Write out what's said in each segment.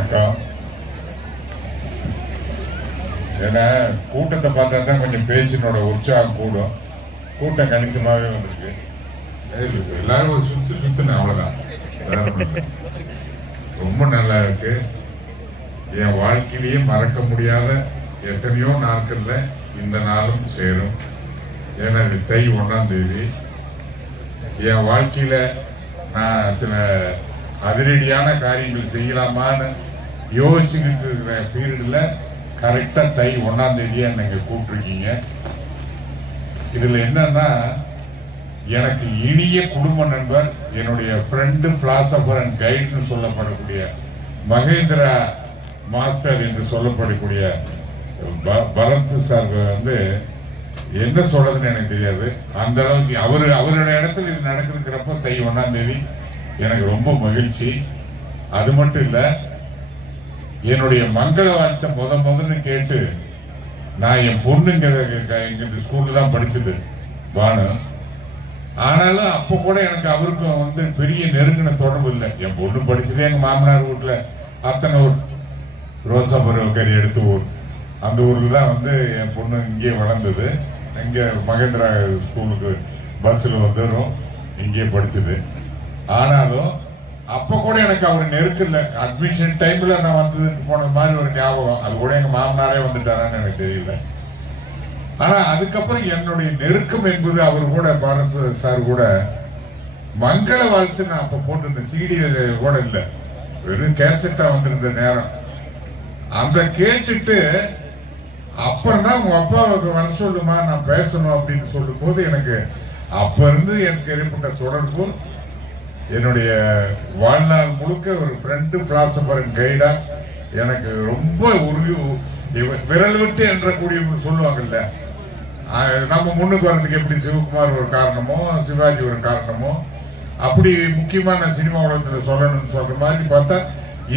வணக்கம் ஏன்னா கூட்டத்தை பார்த்தா தான் கொஞ்சம் பேச்சினோட உற்சாகம் கூடும். கூட்டம் கணிசமாகவே வந்திருக்கு. எல்லாரும் ஒரு சுத்து சுத்துன அவ்வளவுதான். ரொம்ப நல்லா இருக்கு. என் வாழ்க்கையிலேயே மறக்க முடியாத எத்தனையோ நாட்கள்ல இந்த நாளும் சேரும். ஏன்னா இது தை ஒன்றாம் தேதி. என் வாழ்க்கையில நான் சில அதிரடியான காரியங்கள் செய்யலாமான்னு யோசிச்சுக்கிட்டு இருக்கிற பீரியடில் கரெக்டாக தை ஒன்றாம் தேதியா நீங்கள் கூப்பிட்டுருக்கீங்க. இதில் என்னன்னா எனக்கு இனிய குடும்ப நண்பர் என்னுடைய ஃப்ரெண்டு பிலாசபர் அண்ட் கைடுன்னு சொல்லப்படக்கூடிய மகேந்திரா மாஸ்டர் என்று சொல்லப்படக்கூடிய ப- பரத் சார் வந்து என்ன சொல்றதுன்னு எனக்கு தெரியாது. அந்த அளவுக்கு அவரு அவருடைய இடத்துல இது நடக்குதுங்கிறப்ப தை ஒன்றாம் தேதி எனக்கு ரொம்ப மகிழ்ச்சி. அது மட்டும் இல்லை என்னுடைய மங்கள வாழ்த்தை முத முதன்னு கேட்டு நான் என் பொண்ணுங்க இங்க ஸ்கூல்ல தான் படிச்சது பானு. ஆனாலும் அப்ப கூட எனக்கு அவருக்கும் வந்து பெரிய நெருங்கின தொடர்பு இல்லை. என் பொண்ணு படிச்சதே எங்க மாமனார் வீட்டுல ஊர் ரோசாபுரம் கறி எடுத்த ஊர். அந்த ஊர்ல தான் வந்து என் பொண்ணு இங்கே வளர்ந்தது. இங்க மகேந்திரா ஸ்கூலுக்கு பஸ்ஸில் வந்துடும் இங்கே படிச்சது. ஆனாலும் அப்ப கூட எனக்கு அவர் நெருக்கல அட்மிஷன் டைம்ல நான் வந்து போன மாதிரி ஒரு ஞாபகம். அது கூட எங்க மாமனாரே வந்துட்டாரான்னு எனக்கு தெரியல. ஆனா அதுக்கப்புறம் என்னுடைய நெருக்கம் என்பது அவர் கூட பாரத சார் கூட மங்கள வாழ்த்து நான் அப்ப போட்டிருந்த சிடி கூட இல்லை. வெறும் கேசட்டா வந்திருந்த நேரம். அந்த கேட்டுட்டு அப்புறம் தான் உங்க அப்பாவுக்கு வர சொல்லுமா நான் பேசணும் அப்படின்னு சொல்லும் போது எனக்கு அப்ப இருந்து எனக்கு ஏற்பட்ட தொடர்பு என்னுடைய வாழ்நாள் முழுக்க ஒரு ஃப்ரெண்டு பிளாசபரன் கைடா எனக்கு ரொம்ப உருகி விரல் விட்டு என்றக்கூடிய சொல்லுவாங்கல்ல. நம்ம முன்னுக்கு வர்றதுக்கு எப்படி சிவகுமார் ஒரு காரணமோ சிவாஜி ஒரு காரணமோ அப்படி முக்கியமான சினிமா உலகத்தில் சொல்லணும்னு சொல்ற மாதிரி பார்த்தா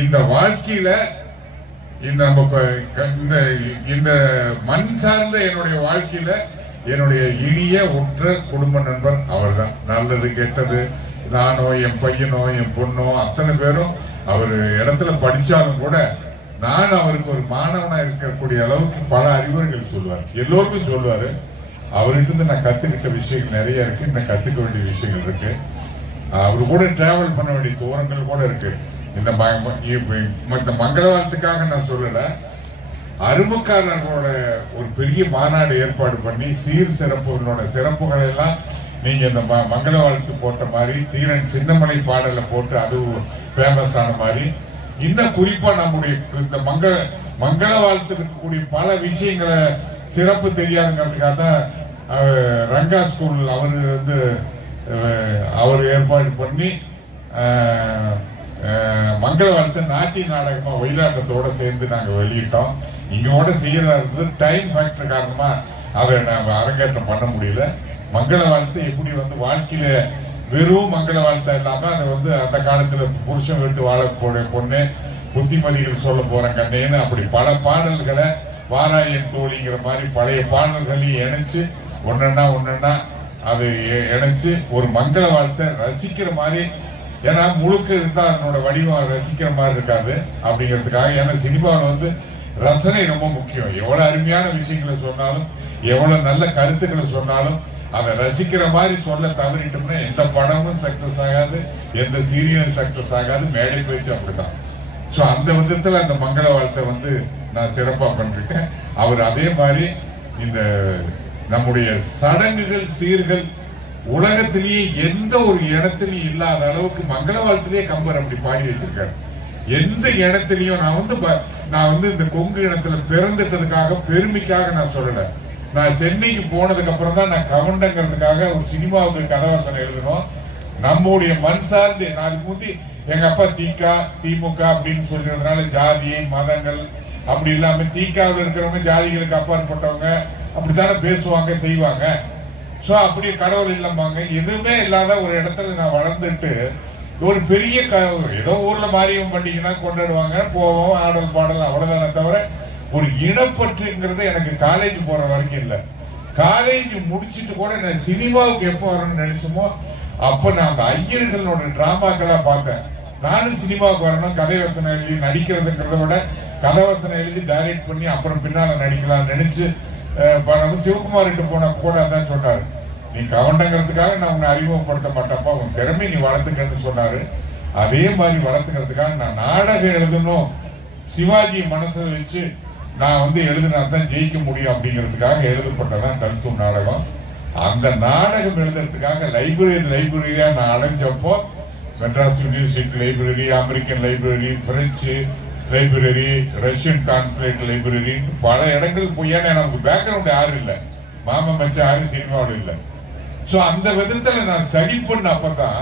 இந்த வாழ்க்கையில இந்த நம்ம இந்த இந்த மண் சார்ந்த என்னுடைய வாழ்க்கையில என்னுடைய இனிய உற்ற குடும்ப நண்பர் அவர்தான். நல்லது கெட்டது நானோ என் பையனோ என் பொண்ணோ அத்தனை பேரும் அவர் இடத்துல படித்தாலும் கூட நான் அவருக்கு ஒரு மாணவனாக இருக்கக்கூடிய அளவுக்கு பல அறிவுரைகள் சொல்லுவார். எல்லோருக்கும் சொல்லுவார். அவர்கிட்ட இருந்து நான் கற்றுக்கிட்ட விஷயங்கள் நிறைய இருக்குது இன்னும் கற்றுக்க வேண்டிய விஷயங்கள் இருக்குது அவர் கூட டிராவல் பண்ண வேண்டிய தூரங்கள் கூட இருக்குது இந்த ம- இந்த மங்களவாரத்துக்காக நான் சொல்லலை. அருமக்காரர்களோட ஒரு பெரிய மாநாடு ஏற்பாடு பண்ணி சீர் சிறப்புகளோட சிறப்புகளை எல்லாம் நீங்க இந்த ம- மங்கள வாழ்த்து போட்ட மாதிரி தீரன் சின்னமலை பாடல போட்டு அது ஃபேமஸ் ஆன மாதிரி. இந்த குறிப்பா நம்முடைய இந்த மங்கள மங்கள வாழ்த்து இருக்கக்கூடிய பல விஷயங்களை சிறப்பு தெரியாதுங்கிறதுக்காக தான் ரங்கா ஸ்கூல் அவர் வந்து அவர் ஏற்பாடு பண்ணி மங்கள வாழ்த்து நாட்டிய நாடகமா ஒயிலாட்டத்தோட சேர்ந்து நாங்கள் வெளியிட்டோம். இங்கோட செய்யறதா இருந்தது டைம் ஃபேக்டர் காரணமா அதை நாம அரங்கேற்றம் பண்ண முடியல. மங்கள வாழ்த்து எப்படி வந்து வாழ்க்கையில வெறும் மங்கள வாழ்த்தா இல்லாம அதை வந்து அந்த காலத்துல புருஷன் விட்டு வாழக்கூடிய பொண்ணு புத்திமதிகள் சொல்ல போறேன் கண்ணேன்னு அப்படி பல பாடல்களை வாராயன் தோழிங்கிற மாதிரி பழைய பாடல்களையும் இணைச்சு ஒன்னொன்னா ஒன்னொன்னா அது இணைச்சு ஒரு மங்கள வாழ்த்தை ரசிக்கிற மாதிரி ஏன்னா முழுக்க இருந்தா அதனோட வடிவம் ரசிக்கிற மாதிரி இருக்காது. அப்படிங்கிறதுக்காக ஏன்னா சினிமாவில் வந்து ரசனை ரொம்ப முக்கியம். எவ்வளவு அருமையான விஷயங்களை சொன்னாலும் எவ்வளவு நல்ல கருத்துக்களை சொன்னாலும் அதை ரசிக்கிற மாதிரி சொல்ல தவறிட்டோம்னா எந்த படமும் சக்சஸ் ஆகாது எந்த சீரியலும் சக்சஸ் ஆகாது மேடை பேச்சு அப்படிதான் ஸோ அந்த விதத்துல அந்த மங்கள வாழ்த்தை வந்து நான் சிறப்பா பண்ணிருக்கேன் அவர் அதே மாதிரி இந்த நம்முடைய சடங்குகள் சீர்கள் உலகத்திலேயே எந்த ஒரு இடத்துலயும் இல்லாத அளவுக்கு மங்கள வாழ்த்திலேயே கம்பர் அப்படி பாடி வச்சிருக்காரு. எந்த இடத்துலயும் நான் வந்து நான் வந்து இந்த கொங்கு இனத்துல பிறந்துட்டதுக்காக பெருமைக்காக நான் சொல்லல. நான் சென்னைக்கு போனதுக்கு அப்புறம் தான் நான் கவண்டங்கிறதுக்காக ஒரு சினிமாவுக்கு கதவாசனம் எழுதணும். நம்முடைய மண் சார்ந்து நான் அதுக்கு முந்தி எங்க அப்பா தீகா திமுக அப்படின்னு சொல்றதுனால ஜாதி மதங்கள் அப்படி இல்லாம தீக்காவில் இருக்கிறவங்க ஜாதிகளுக்கு அப்பாற்பட்டவங்க அப்படித்தானே பேசுவாங்க செய்வாங்க. ஸோ அப்படி கடவுள் இல்லம்பாங்க. எதுவுமே இல்லாத ஒரு இடத்துல நான் வளர்ந்துட்டு ஒரு பெரிய க ஏதோ ஊரில் மாரியம் பண்டிகைனா கொண்டாடுவாங்க போவோம் ஆடல் பாடல் அவ்வளோதானே தவிர ஒரு இனப்பற்றுங்கிறது எனக்கு காலேஜ் போகிற வரைக்கும் இல்லை. காலேஜ் முடிச்சிட்டு கூட நான் சினிமாவுக்கு எப்போ வரணும்னு நினச்சோமோ அப்போ நான் அந்த ஐயர்களோட ட்ராமாக்கெல்லாம் பார்த்தேன். நானும் சினிமாவுக்கு வரணும் கதை வசனம் எழுதி நடிக்கிறதுங்கிறத விட கதை வசனம் எழுதி டைரக்ட் பண்ணி அப்புறம் பின்னால் நடிக்கலாம்னு நினச்சி அஹ், நம்ம சிவகுமார் போனால் போன கூட அதான் சொன்னார். நீ கவண்டங்கிறதுக்காக நான் உன்னை அறிமுகப்படுத்த மாட்டேன்ப்பா. உன் திறமை நீ வளர்த்துக்கன்னு சொன்னாரு. அதே மாதிரி வளர்த்துக்கிறதுக்காக நான் நாடகம் எழுதணும். சிவாஜி மனசில் வச்சு நான் வந்து எழுதினா தான் ஜெயிக்க முடியும் அப்படிங்கிறதுக்காக எழுதப்பட்டதான் கருத்தும் நாடகம். அந்த நாடகம் எழுதுறதுக்காக லைப்ரரி லைப்ரரியா நான் அலைஞ்சப்போ Madras university library American library French library Russian consulate library பல இடங்களுக்கு போய் ஏன்னா நமக்கு பேக்ரவுண்ட் யாரும் இல்லை. மாமா மச்சா யாரும் சினிமாவோட இல்லை. ஸோ அந்த விதத்துல நான் ஸ்டடி பண்ண அப்பதான்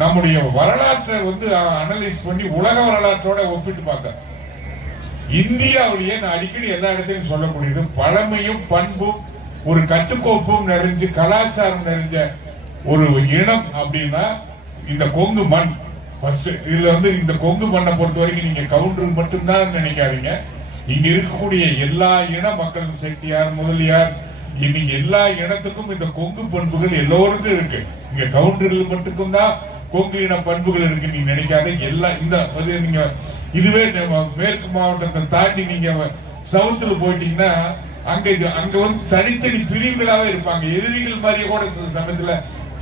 நம்முடைய வரலாற்றை வந்து அனலைஸ் பண்ணி உலக வரலாற்றோட ஒப்பிட்டு பார்த்தேன். இந்தியாவிலேயே நான் அடிக்கடி எல்லா இடத்தையும் சொல்லக்கூடியது பழமையும் பண்பும் ஒரு கட்டுக்கோப்பும் நிறைஞ்சு கலாச்சாரம் நிறைஞ்ச ஒரு இனம் அப்படின்னா இந்த கொங்கு மண். ஃபர்ஸ்ட் இதுல வந்து இந்த கொங்கு மண்ணை பொறுத்த வரைக்கும் நீங்க கவுண்டர் மட்டும்தான் நினைக்காதீங்க. இங்க இருக்கக்கூடிய எல்லா இன மக்களும் செட்டியார் முதலியார் இன்னைக்கு எல்லா இடத்துக்கும் இந்த கொங்கு பண்புகள் எல்லோருக்கும் இருக்கு. இங்க கவுண்டர்கள் மட்டுக்கும் தான் கொங்கு இன பண்புகள் இருக்கு. நீங்க நினைக்காத எல்லா இந்த அது நீங்க இதுவே மேற்கு மாவட்டத்தை தாண்டி நீங்க சவுத்துல போயிட்டீங்கன்னா அங்க இது- அங்க வந்து தனித்தனி பிரிவுகளாவே இருப்பாங்க. எதிரிகள் மாதிரியே கூட சில சமயத்துல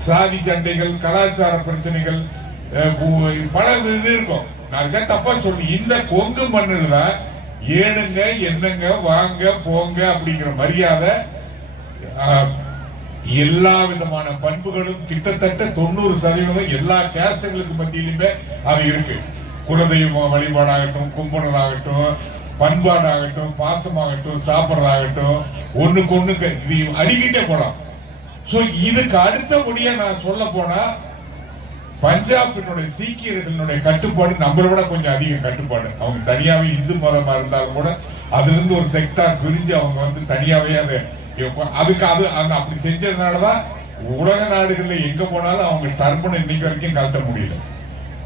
சாதி சண்டைகள் கலாச்சார பிரச்சனைகள் அஹ், பல இது இருக்கும். நான் அதுக்காக தப்பா சொல்லி இந்த கொங்கு மண்ணில் தான் ஏடுங்க என்னங்க வாங்க போங்க அப்படிங்கிற மரியாதை எல்லா விதமான பண்புகளும் கிட்டத்தட்ட தொண்ணூறு சதவீதம் எல்லா கேஸ்டங்களுக்கு மத்தியிலுமே அது இருக்கு. குலதெய்வ வழிபாடாகட்டும் கும்பிடுறதாகட்டும் பண்பாடாகட்டும் பாசமாகட்டும் சாப்பிட்றதாகட்டும் ஒண்ணுக்கு ஒண்ணுக்கு இது அடிக்கிட்டே போலாம். சோ இதுக்கு அடுத்தபடியா நான் சொல்ல போனா பஞ்சாபினுடைய சீக்கியர்களுடைய கட்டுப்பாடு நம்மளை விட கொஞ்சம் அதிக கட்டுப்பாடு. அவங்க தனியாவே இந்து மதமா இருந்தாலும் கூட அதுல இருந்து ஒரு செக்டார் பிரிஞ்சு அவங்க வந்து தனியாவே அதை அதுக்கு அது அந்த அப்படி செஞ்சதுனாலதான் உலக நாடுகள்ல எங்க போனாலும் அவங்க டர்பன் இன்னைக்கு வரைக்கும் கலட்ட முடியல.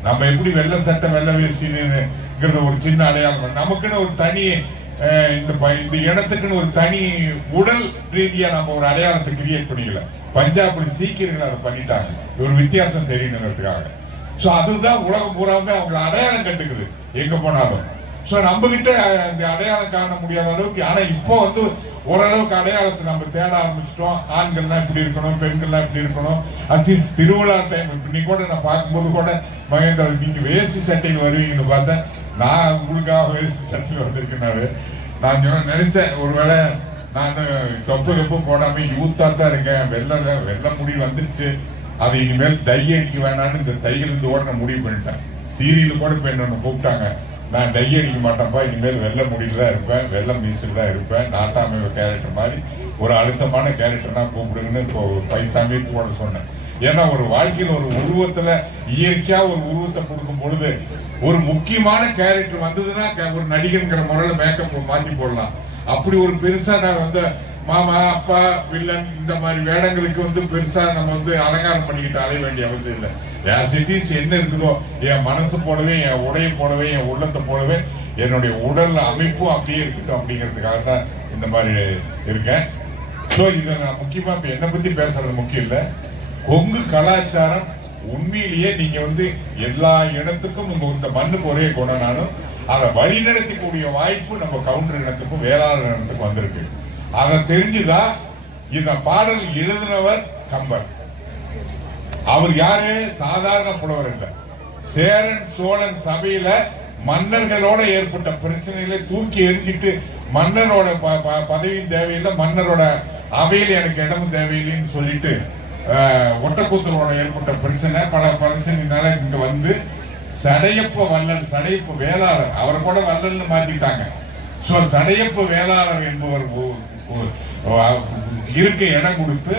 நம்ம எப்படி வெள்ளை சட்டை வெள்ள வேஷ்டிங்கிறத ஒரு சின்ன அடையாளம். நமக்குன்னு ஒரு தனி அஹ், இந்த ப- இந்த இடத்துக்குன்னு ஒரு தனி உடல் ரீதியா நம்ம ஒரு அடையாளத்தை கிரியேட் பண்ணிக்கல. பஞ்சாப்ல சீக்கியர்கள் அதை பண்ணிட்டாங்க. ஒரு வித்தியாசம் தெரியணுங்கிறதுக்காக சோ அதுதான் உலகம் பூராமே அவங்களை அடையாளம் கட்டுக்குது எங்க போனாலும். சோ நம்ம கிட்ட அந்த அடையாளம் காண முடியாத அளவுக்கு ஆனா இப்போ வந்து ஓரளவுக்கு அடையாளத்தை நம்ம தேட ஆரம்பிச்சிட்டோம். ஆண்கள்லாம் இப்படி இருக்கணும் பெண்கள்லாம் இப்படி இருக்கணும். அட்லீஸ்ட் திருவிழா டைம் இன்னைக்கு கூட நான் பார்க்கும்போது கூட மகேந்திர நீங்க வேஷ்டி சட்டையில் வருவீங்கன்னு பார்த்தேன். நான் உங்களுக்காக வேஷ்டி சட்டையில் வந்திருக்கேனாரு நான் சொன்ன- நினைச்சேன். ஒருவேளை நான் தொப்பு கப்பு போடாம யூத்தா தான் இருக்கேன். வெள்ள வெள்ளை முடி வந்துருச்சு. அது இனிமேல் டை அடிக்க வேணாம்னு இந்த தையல் இருந்து ஓட நான் முடிவு பண்ணிட்டேன். சீரியல் கூட இப்ப என்ன கூப்பிட்டாங்க. நான் டை அடிக்க மாட்டேன்ப்பா இனிமேல் வெள்ளை முடியில் தான் இருப்பேன் வெள்ளை மீசில் தான் இருப்பேன் நாட்டாமை கேரக்டர் மாதிரி ஒரு அழுத்தமான கேரக்டர் கூப்பிடுங்கன்னு இப்போ பைசாமி போட சொன்னேன். ஏன்னா ஒரு வாழ்க்கையில் ஒரு உருவத்தில் இயற்கையாக ஒரு உருவத்தை கொடுக்கும் பொழுது ஒரு முக்கியமான கேரக்டர் வந்ததுன்னா ஒரு நடிகன்கிற முறையில் மேக்கப் மாற்றி போடலாம். அப்படி ஒரு பெருசாக நான் வந்து மாமா அப்பா வில்லன் இந்த மாதிரி வேடங்களுக்கு வந்து பெருசா நம்ம வந்து அலங்காரம் பண்ணிக்கிட்டு அலைய வேண்டிய அவசியம் இல்லை. என் சிட்டிஸ் என்ன இருக்குதோ என் மனசு போலவே என் உடையை போலவே என் உள்ளத்தை போலவே என்னுடைய உடல் அமைப்பும் அப்படியே இருக்கட்டும் அப்படிங்கிறதுக்காக தான் இந்த மாதிரி இருக்கேன். ஸோ இதை நான் முக்கியமாக இப்போ என்னை பற்றி பேசுறது முக்கியம் இல்லை. கொங்கு கலாச்சாரம் உண்மையிலேயே நீங்கள் வந்து எல்லா இடத்துக்கும் உங்கள் இந்த மண்ணுக்கு ஒரே குணம் நானும் அதை வழிநடத்தக்கூடிய வாய்ப்பு நம்ம கவுண்டர் இனத்துக்கும் வேளாண் இனத்துக்கும் வந்திருக்கு. அதை தெரிஞ்சுதான் இந்த பாடல் எழுதினவர் கம்பர் அவர் யாரு? சாதாரண புலவர் இல்ல. சேரன் சோழன் சபையில மன்னர்களோட ஏற்பட்ட பிரச்சனைகளை தூக்கி எரிஞ்சிட்டு மன்னரோட ப- ப- பதவியும் தேவையில்லை மன்னரோட அவையில் எனக்கு இடமும் தேவையில்லைன்னு சொல்லிட்டு ஒட்டக்கூத்தரோட ஏற்பட்ட பிரச்சனை பல பிரச்சனைனால இங்க வந்து சடையப்ப வள்ளல் சடையப்ப வேளாளர் அவரை கூட வள்ளல்னு மாத்திட்டாங்க. சோ சடையப்ப வேளாளர் என்பவர் இருக்க இடம் கொடுத்து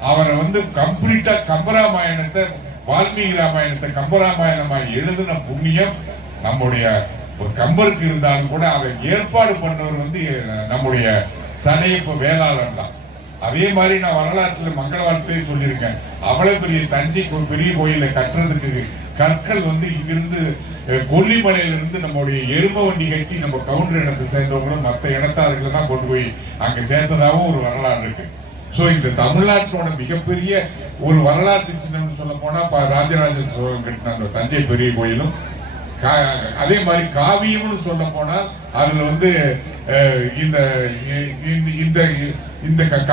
அவரை வந்து கம்ப்ளீட்டா கம்பராமாயணத்தை வால்மீகி ராமாயணத்தை கம்பராமாயணமா எழுதின புண்ணியம் நம்முடைய ஒரு கம்பருக்கு இருந்தாலும் கூட அதை ஏற்பாடு பண்ணவர் வந்து நம்முடைய சனையப்ப வேளாளர் தான். அதே மாதிரி நான் வரலாற்றுல மங்கள வாழ்க்கையிலே சொல்லியிருக்கேன். அவ்வளவு பெரிய தஞ்சை ஒரு பெரிய கோயிலை கட்டுறதுக்கு கற்கள் வந்து இங்கிருந்து கொல்லிமலையிலிருந்து நம்முடைய எரும வண்டி கட்டி நம்ம கவுண்டர் இடத்தை சேர்ந்தவங்களும் மற்ற இடத்தார்களை தான் கொண்டு போய் அங்கே சேர்ந்ததாகவும் ஒரு வரலாறு இருக்கு. ஸோ இந்த தமிழ்நாட்டோட மிகப்பெரிய ஒரு வரலாற்று சின்னம்னு சொல்ல போனால் ராஜராஜ சோழன் கட்டின அந்த தஞ்சை பெரிய கோயிலும் கா- அதே மாதிரி காவியம்னு சொல்ல போனால் அதுல வந்து இந்த இந்த- இந்த இந்த க-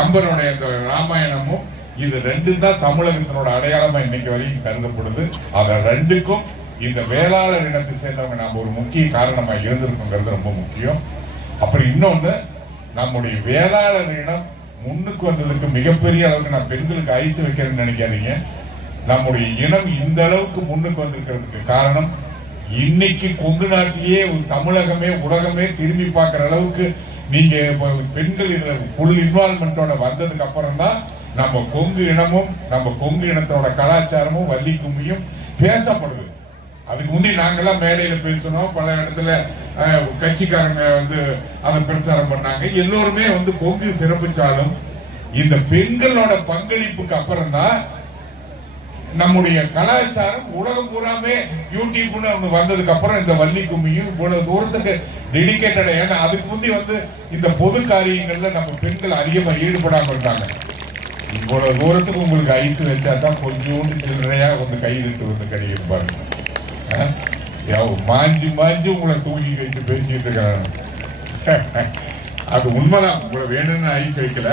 இந்த ராமாயணமும் இது ரெண்டும் தான் தமிழகத்தினோட அடையாளமா இன்னைக்கு வரைக்கும் கருதப்படுது. அதை ரெண்டுக்கும் இந்த வேளாளர் இனத்தை சேர்ந்தவங்க நாம ஒரு முக்கிய காரணமா இருந்திருக்கோங்கிறது ரொம்ப முக்கியம். அப்புறம் இன்னொன்னு நம்முடைய வேளாளர் இனம் முன்னுக்கு வந்ததுக்கு மிகப்பெரிய அளவுக்கு நான் பெண்களுக்கு ஐசு வைக்கிறேன்னு நினைக்காதீங்க. நம்முடைய இனம் இந்த அளவுக்கு முன்னுக்கு வந்திருக்கிறதுக்கு காரணம் இன்னைக்கு கொங்கு நாட்டிலேயே ஒரு தமிழகமே உலகமே திரும்பி பார்க்கிற அளவுக்கு நீங்க பெண்கள் இதுல ஃபுல் இன்வால்மெண்டோட வந்ததுக்கு அப்புறம் தான் நம்ம கொங்கு இனமும் நம்ம கொங்கு இனத்தோட கலாச்சாரமும் வள்ளி கும்மியும் பேசப்படுது. அதுக்கு முந்தி நாங்கெல்லாம் மேடையில பேசணும் பல இடத்துல கட்சிக்காரங்க வந்து அதை பிரச்சாரம் பண்ணாங்க. எல்லோருமே வந்து கொங்கு சிறப்பிச்சாலும் இந்த பெண்களோட பங்களிப்புக்கு அப்புறம் தான் நம்முடைய கலாச்சாரம் உலகம் பூராமே யூடியூப்னு அவங்க வந்ததுக்கு அப்புறம் இந்த வள்ளி கும்மியும் இவ்வளவு தூரத்துக்கு டெடிகேட்டட் ஏன்னா அதுக்கு முந்தி வந்து இந்த பொது காரியங்கள்ல நம்ம பெண்கள் அதிகமாக ஈடுபடாம இருந்தாங்க இவ்வளவு தூரத்துக்கு உங்களுக்கு ஐஸ் வச்சா தான் கொஞ்சோண்டு சில்லறையா வந்து கையிலிட்டு வந்து கிடைக்கும் பாருங்க ஆ? மாஞ்சி மாஞ்சி உங்களை தூக்கி வச்சு பேசிக்கிட்டு இருக்கிறாங்க அது உண்மைதான் உங்களை வேணும்னு ஐஸ் வைக்கல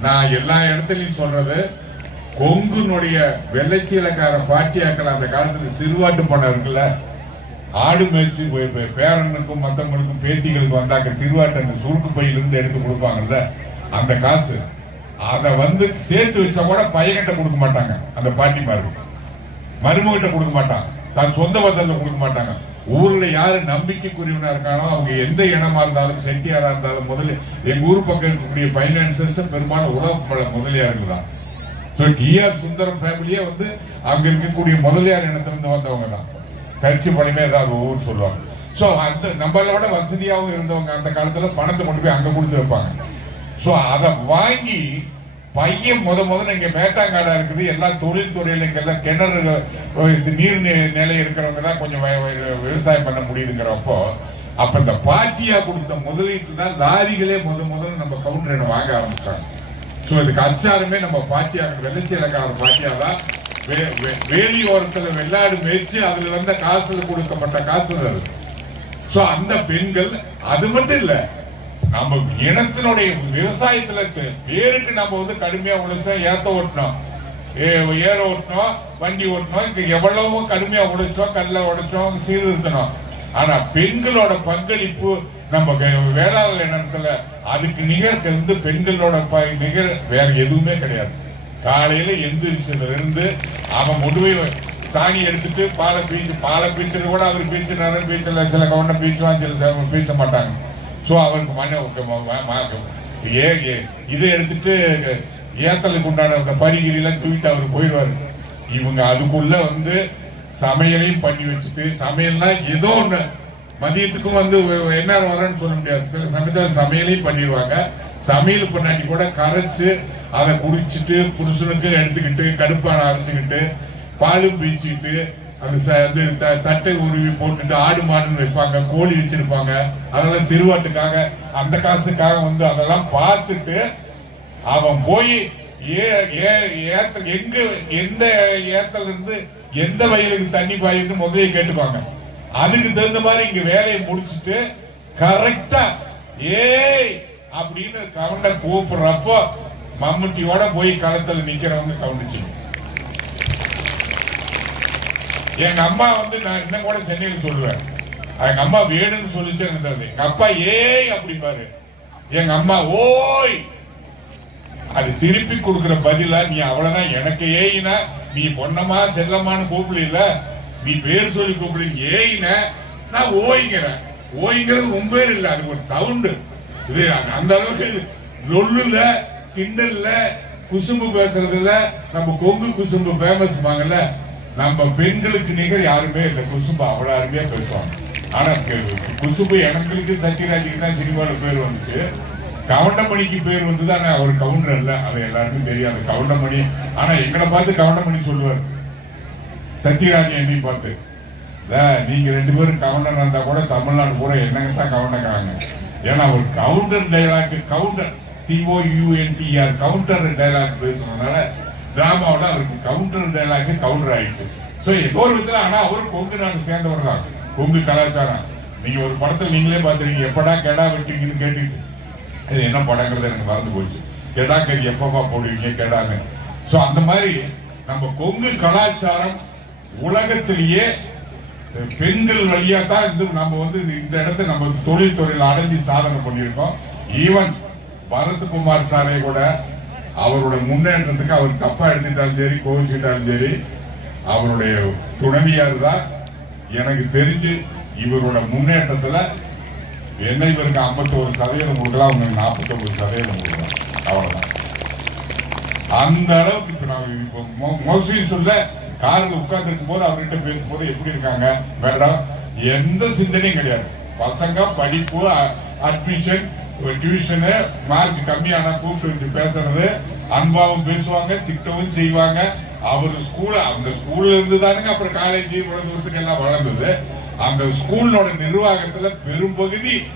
நான் எல்லா இடத்துலையும் சொல்றது கொங்குனுடைய வெள்ளைச்சீலக்கார பாட்டியாக்கள் அந்த காலத்துல சிறுவாட்டு பணம் இருக்குல்ல ஆடு மேய்ச்சி பேரனுக்கும் மத்தவங்களுக்கும் பேத்திகளுக்கு வந்தாக்க சிறுவாட்டு அந்த சுருக்கு பையிலிருந்து எடுத்து கொடுப்பாங்கல்ல அந்த காசு அதை வந்து சேர்த்து வச்சா கூட பையன்கிட்ட கொடுக்க மாட்டாங்க. அந்த பாட்டிமாருக்கு மருமகிட்ட கொடுக்க மாட்டான். தன் சொந்த பந்தத்தில் கொடுக்க மாட்டாங்க. ஊர்ல யாரு நம்பிக்கைக்குரியவனா இருக்கானோ அவங்க எந்த இனமா இருந்தாலும் செட்டியாரா இருந்தாலும் முதல்ல எங்க ஊர் பக்கம் இருக்கக்கூடிய பைனான்சர்ஸ் பெரும்பாலும் உலக முதலியார்கள் தான். ஸோ டிஆர் சுந்தரம் ஃபேமிலியே வந்து அங்க இருக்கக்கூடிய முதலியார் இனத்திலிருந்து வந்தவங்க தான். கரிச்சி பழமே ஏதாவது ஊர் சொல்லுவாங்க. ஸோ அந்த நம்மளை விட வசதியாகவும் இருந்தவங்க அந்த காலத்துல பணத்தை கொண்டு போய் அங்க கொடுத்து வைப்பாங்க. ஸோ அதை வாங்கி பையன் முத முதல்ல இங்கே மேட்டாங்காடா இருக்குது. எல்லா தொழில் இங்கெல்லாம் எல்லாம் கிணறு இது நீர் நி- நிலை இருக்கிறவங்க தான் கொஞ்சம் விவசாயம் பண்ண முடியுதுங்கிறப்போ அப்ப இந்த பாட்டியா கொடுத்த முதலீட்டு தான் லாரிகளே முத முதல்ல நம்ம கவுண்டர் வாங்க ஆரம்பிச்சாங்க. ஸோ இதுக்கு அச்சாரமே நம்ம பாட்டியா வெள்ளச்சீலக்கார பாட்டியா தான் வே- வேலி வெள்ளாடு மேய்ச்சி அதுல வந்த காசுல கொடுக்கப்பட்ட காசு இருக்கு ஸோ அந்த பெண்கள் அது மட்டும் இல்லை நம்ம இனத்தினுடைய விவசாயத்துல பேருக்கு நம்ம வந்து கடுமையா உழைச்சோம் ஏத்த ஓட்டினோம். ஏ- ஏற ஓட்டினோம் வண்டி ஓட்டினோம் இங்க எவ்வளவோ கடுமையா உழைச்சோம் கல்ல உடைச்சோம் சீர்திருத்தணும் ஆனா பெண்களோட பங்களிப்பு நம்ம வே- வேளாண் இனத்துல அதுக்கு நிகர் வந்து பெண்களோட ப- நிகர் வேற எதுவுமே கிடையாது. காலையில எந்திரிச்சதுல இருந்து அவன் முடிவை சாணி எடுத்துட்டு பாலை பீச்சு பாலை பீச்சது கூட அவர் பீச்சினாரு பீச்சல சில கவனம் பீச்சுவான் சில சில பீச்ச மாட்டாங்க. ஸோ அவருக்கு மன ஏ ஏ- இதை எடுத்துட்டு ஏத்தலுக்கு உண்டான அந்த பரிகிரிலாம் தூக்கிட்டு அவர் போயிடுவாரு. இவங்க அதுக்குள்ள வந்து சமையலையும் பண்ணி வச்சுட்டு சமையல்னா ஏதோ ஒன்று மதியத்துக்கும் வந்து என்ன வரேன்னு சொல்ல முடியாது. சில சமயத்தில் சமையலையும் பண்ணிடுவாங்க. சமையல் பண்ணாட்டி கூட கரைச்சு அதை குடிச்சிட்டு புருஷனுக்கு எடுத்துக்கிட்டு கடுப்பான அரைச்சிக்கிட்டு பாலும் பீச்சிக்கிட்டு அந்த ச- வந்து த- தட்டை உருவி போட்டுட்டு ஆடு மாடுன்னு வைப்பாங்க கோழி வச்சிருப்பாங்க. அதெல்லாம் சிறுவாட்டுக்காக அந்த காசுக்காக வந்து அதெல்லாம் பார்த்துட்டு அவன் போய் ஏ ஏ ஏத்த எங்க எந்த ஏத்தல இருந்து எந்த வயலுக்கு தண்ணி பாயுன்னு முதலையே கேட்டுப்பாங்க. அதுக்கு தகுந்த மாதிரி இங்க வேலையை முடிச்சுட்டு கரெக்டா ஏய் அப்படின்னு கவுண்டர் கூப்பிடுறப்போ மம்முட்டியோட போய் களத்துல நிக்கிறவங்க கவுண்டிச்சிங்க எங்க அம்மா வந்து நான் இன்னும் கூட சென்னையில் சொல்லுவேன். எங்க அம்மா வேணும்னு சொல்லிச்சு எனக்கு தெரியுது. எங்க அப்பா ஏய் அப்படிம்பாரு. எங்க அம்மா ஓய் அது திருப்பி கொடுக்கிற பதிலா நீ அவ்வளவுதான் எனக்கு ஏயினா. நீ பொன்னம்மா செல்லம்மான்னு கூப்பிடல. நீ பேர் சொல்லி கூப்பிடு. ஏயின. நான் ஓய்ங்கிறேன். ஓய்ங்கிறது உன் பேர் இல்லை. அது ஒரு சவுண்டு இது அந்த அளவுக்கு லொல்லுல திண்டல்ல குசும்பு பேசுறதுல நம்ம கொங்கு குசும்பு ஃபேமஸ் வாங்கல. நம்ம பெண்களுக்கு நிகர் யாருமே இல்லை. குசும்பு அவ்வளவு அருமையா பேசுவாங்க. ஆனா கு- குசும்பு எனக்கு சத்யராஜுக்கு தான் சினிமாவில் பேர் வந்துச்சு. கவுண்டமணிக்கு பேர் வந்து ஆனா அவர் கவுண்டர் இல்ல அது எல்லாருக்கும் தெரியாது. கவுண்டமணி ஆனா எங்களை பார்த்து கவுண்டமணி சொல்லுவார். சத்யராஜ் என்னையும் பார்த்து நீங்க ரெண்டு பேரும் கவுண்டர் இருந்தா கூட தமிழ்நாடு பூரா என்னங்க தான் கவுண்டங்கிறாங்க ஏன்னா ஒரு counter dialogue counter C O U N T R counter dialogue பேசுறதுனால டிராமாவோட அவருக்கு கவுண்டர் டைலாக் கவுண்டர் ஆயிடுச்சு. ஸோ ஏதோ ஒரு ஆனால் அவரும் கொங்கு நாடு சேர்ந்தவர் தான். கொங்கு கலாச்சாரம். நீங்கள் ஒரு படத்தை நீங்களே பார்த்துருக்கீங்க. எப்படா கெடா வெட்டிங்கன்னு கேட்டுட்டு இது என்ன படங்கிறது எனக்கு மறந்து போச்சு. கெடா எப்பப்பா போடுவீங்க கெடான்னு. ஸோ அந்த மாதிரி நம்ம கொங்கு கலாச்சாரம் உலகத்திலேயே பெண்கள் வழியா தான் இருந்து நம்ம வந்து இந்த இடத்த நம்ம தொழில்துறையில் அடைஞ்சு சாதனை பண்ணியிருக்கோம். ஈவன் பரத்குமார் சாரை கூட அவருடைய முன்னேற்றத்துக்கு அவர் தப்பா எடுத்துட்டாலும் சரி கோவிச்சுட்டாலும் சரி அவருடைய துணைவியார் தான் எனக்கு தெரிஞ்சு இவரோட முன்னேற்றத்துல என்ன இவருக்கு 51% சதவீதம் கொடுக்கலாம் அவங்க 49% சதவீதம் கொடுக்கலாம் அவ்வளவுதான். அந்த அளவுக்கு இப்ப நான் இப்போ மோஸ்ட்லி சொல்ல காரில் உட்கார்ந்து இருக்கும் போது அவர்கிட்ட பேசும்போது எப்படி இருக்காங்க? மேடம் எந்த சிந்தனையும் கிடையாது. பசங்க படிப்பு அட்மிஷன் டியூஷனு மார்க் கம்மியானா கூப்பிட்டு வச்சு பேசுறது அன்பாவும் பேசுவாங்க திட்டமும் செய்வாங்க. அவர் ஸ்கூல் அந்த ஸ்கூல்ல இருந்து தானுங்க அப்புறம் காலேஜ் இவ்வளவு எல்லாம் வளர்ந்தது. அந்த ஸ்கூலோட நிர்வாகத்துல பெரும்பகுதி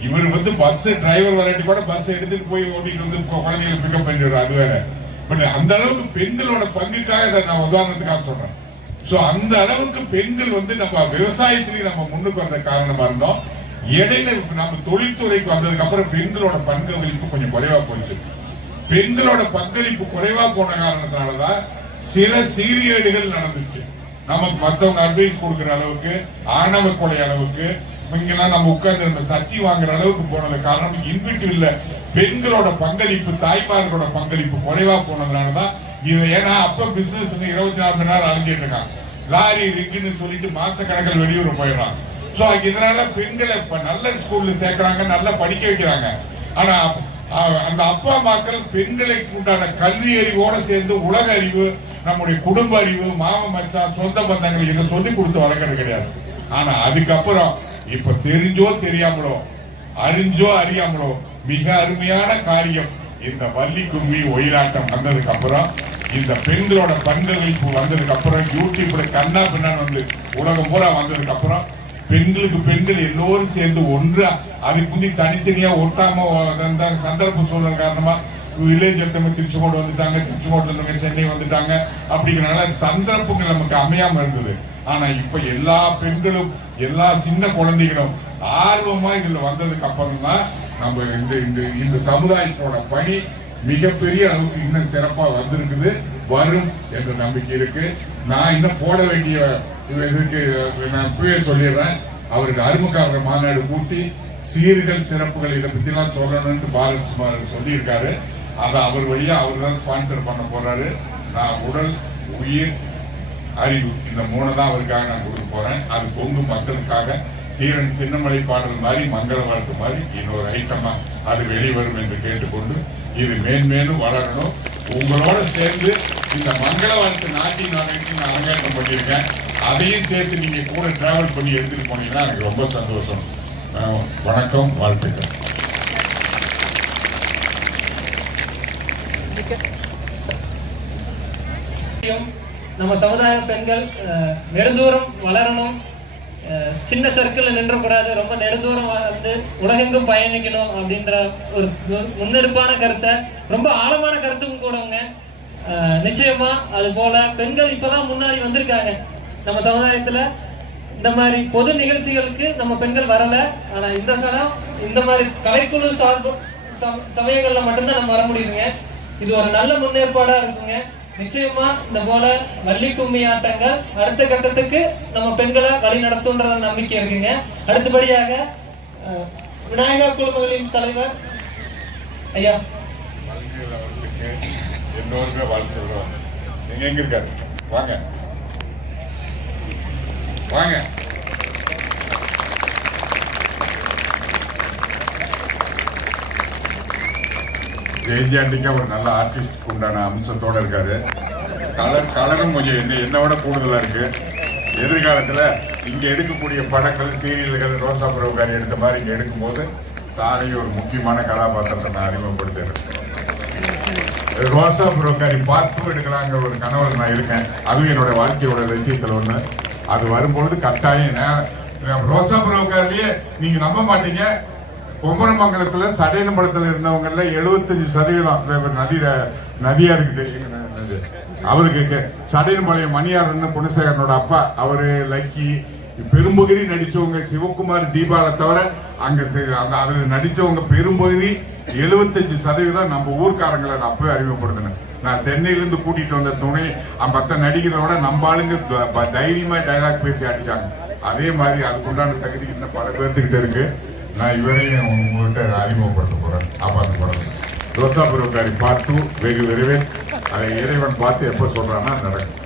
இவர் வந்து பஸ் டிரைவர் வராட்டி கூட பஸ் எடுத்துட்டு போய் ஓட்டிட்டு வந்து குழந்தைகளை பிக்கப் பண்ணிடுறாரு அது வேற. பட் அந்த அளவுக்கு பெண்களோட பங்குக்காக இதை நான் உதாரணத்துக்காக சொல்றேன். சோ அந்த அளவுக்கு பெண்கள் வந்து நம்ம விவசாயத்திலேயே நம்ம முன்னுக்கு வந்த காரணமா இருந்தோம். இடையில நம்ம தொழில்துறைக்கு வந்ததுக்கு அப்புறம் பெண்களோட பங்களிப்பு கொஞ்சம் குறைவா போச்சு. பெண்களோட பங்களிப்பு குறைவா போன காரணத்தினாலதான் சில சீரியடுகள் நடந்துச்சு. நமக்கு மத்தவங்க அட்வைஸ் கொடுக்கிற அளவுக்கு ஆணவ கொலை அளவுக்கு இங்கெல்லாம் நம்ம உட்கார்ந்து நம்ம சக்தி வாங்குற அளவுக்கு போனது காரணம் இன்விட்டிவ்ல பெண்களோட பங்களிப்பு தாய்மார்களோட பங்களிப்பு குறைவா போனதுனாலதான் இது ஏன்னா அப்ப பிசினஸ் இருபத்தி நாலு மணி நேரம் அழிஞ்சிட்டு இருக்கான் லாரி இருக்குன்னு சொல்லிட்டு மாச கணக்கில் வெளியூர் போயிடுறான் ஸோ இதனால பெண்களை இப்போ நல்ல ஸ்கூலில் சேர்க்குறாங்க நல்லா படிக்க வைக்கிறாங்க. ஆனால் அந்த அப்பா அம்மாக்கள் பெண்களுக்கு உண்டான கல்வி அறிவோட சேர்ந்து உலக அறிவு நம்முடைய குடும்ப அறிவு மாம மச்சான் சொந்த பந்தங்கள் இதை சொல்லி கொடுத்து வளர்க்கறது கிடையாது. ஆனா அதுக்கப்புறம் இப்ப தெரிஞ்சோ தெரியாமலோ அறிஞ்சோ அறியாமலோ மிக அருமையான காரியம் இந்த வள்ளி கும்மி ஒயிலாட்டம் வந்ததுக்கு அப்புறம் இந்த பெண்களோட பங்களிப்பு வந்ததுக்கு அப்புறம் யூடியூப்ல கண்ணா பின்னான்னு வந்து உலகம் பூரா வந்ததுக்கு அப்புறம் பெண்களுக்கு பெண்கள் எல்லோரும் சேர்ந்து ஒன்றா அதுக்கு முந்தி தனித்தனியா ஒட்டாம வந்த சந்தர்ப்ப சூழல் காரணமா வில்லேஜ் எடுத்தவங்க திருச்செங்கோடு வந்துட்டாங்க திருச்செங்கோடுல இருந்தவங்க சென்னை வந்துட்டாங்க. அப்படிங்கிறனால சந்தர்ப்பங்கள் நமக்கு அமையாம இருந்தது. ஆனா இப்ப எல்லா பெண்களும் எல்லா சின்ன குழந்தைகளும் ஆர்வமா இதுல வந்ததுக்கு அப்புறம் தான் நம்ம இந்த இந்த இந்த சமுதாயத்தோட பணி மிகப்பெரிய அளவுக்கு இன்னும் சிறப்பா வந்திருக்குது. வரும் என்ற நம்பிக்கை இருக்கு. நான் இன்னும் போட வேண்டிய இதுக்கு நான் இப்பவே சொல்லிடுறேன். அவருக்கு அறிமுக மாநாடு கூட்டி சீர்கள் சிறப்புகள் இதை பத்தி எல்லாம் சொல்லணும்னு பாலசுமார் சொல்லியிருக்காரு. அதை அவர் வழியா அவர் தான் ஸ்பான்சர் பண்ண போறாரு. நான் உடல் உயிர் அறிவு இந்த மூணு தான் அவருக்காக நான் கொடுக்க போறேன். அது கொங்கு மக்களுக்காக தீரன் சின்னமலை பாடல் மாதிரி மங்கள வாழ்த்து மாதிரி இன்னொரு ஐட்டமாக அது வெளிவரும் என்று கேட்டுக்கொண்டு இது மேன்மேலும் வளரணும். உங்களோட சேர்ந்து இந்த மங்கள வாழ்த்து நாட்டின் நாளைக்கு நான் அரங்கேற்றம் பண்ணியிருக்கேன். அதையும் சேர்த்து நீங்க கூட டிராவல் பண்ணி எடுத்துட்டு போனீங்கன்னா எனக்கு ரொம்ப சந்தோஷம். வணக்கம் வாழ்த்துக்கள். நம்ம சமுதாய பெண்கள் அஹ், நெடுந்தூரம் வளரணும். அஹ், சின்ன சர்க்கிள் நின்றக்கூடாது. ரொம்ப நெடுந்தூரம் வந்து உலகெங்கும் பயணிக்கணும் அப்படின்ற ஒரு முன்னெடுப்பான கருத்தை ரொம்ப ஆழமான கருத்துக்கும் கூடவங்க நிச்சயமா அது போல பெண்கள் இப்பதான் முன்னாடி வந்திருக்காங்க. நம்ம சமுதாயத்துல இந்த மாதிரி பொது நிகழ்ச்சிகளுக்கு நம்ம பெண்கள் வரல. ஆனா இந்த சனம் இந்த மாதிரி கலைக்குழு சார்பு சமயங்கள்ல மட்டும்தான் நம்ம வர முடியுதுங்க. இது ஒரு நல்ல முன்னேற்பாடா இருக்குங்க. நிச்சயமா இந்த போல வள்ளி கும்மி ஆட்டங்கள் அடுத்த கட்டத்துக்கு நம்ம பெண்களை வழி நடத்தும்ன்றத நம்பிக்கை இருக்குங்க. அடுத்தபடியாக விநாயகர் விநாயகா குழுமங்களின் தலைவர் ஐயா. எல்லோருமே வாழ்த்து நீங்க எங்க இருக்காரு? வாங்க. வாங்க. ஜெயஜாண்டிக்கு அவர் நல்ல ஆர்டிஸ்ட் உண்டான அம்சத்தோடு இருக்காரு. கலர் கலரும் கொஞ்சம் என்ன என்னோட கூடுதலாக இருக்குது எதிர்காலத்தில் இங்கே எடுக்கக்கூடிய படங்கள் சீரியல்கள் ரோசா பிரபுகாரி எடுத்த மாதிரி இங்கே எடுக்கும்போது தாரையும் ஒரு முக்கியமான கதாபாத்திரத்தை நான் அறிமுகப்படுத்தியிருக்கேன் ரோசா புரோக்கரி பார்ட் எடுக்கலாங்கிற ஒரு கனவு நான் இருக்கேன். அதுவும் என்னோட வாழ்க்கையோட லட்சியத்தில் ஒன்று அது வரும்பொழுது கட்டாயம். ரோசா புரோக்கர்லயே நீங்க நம்ப மாட்டீங்க. குமரமங்கலத்துல சடையனம்பலத்துல இருந்தவங்கல 75% சதவீதம். இந்த நதியா இருக்குது. அவருக்கு கே- சடையன்பாளையம் மணியாரன் குணசேகரனோட அப்பா. அவரு லக்கி பெரும்பகுதி நடிச்சவங்க சிவகுமார் தீபாவை தவிர அங்க அந்த அதுல நடிச்சவங்க பெரும்பகுதி 75% சதவீதம் நம்ம ஊர்க்காரங்களை நான் அப்பவே அறிமுகப்படுத்தினேன். நான் சென்னையிலிருந்து கூட்டிட்டு வந்த துணை அஹ் நடிகரோட நம்ம ஆளுங்க த- தைரியமா டைலாக் பேசி அடிச்சாங்க. அதே மாதிரி அதுக்குண்டான தகுதி இன்னும் பல பேர்த்துக்கிட்ட இருக்கு. நான் இவரையும் உங்கள்கிட்ட அறிமுகப்படுத்த போறேன். காப்பாற்ற படம் ரோசா புரோக்காரி பார்த்து வெகு விரைவில் அதை இறைவன் பார்த்து எப்ப சொல்கிறான்னா நடக்கும்.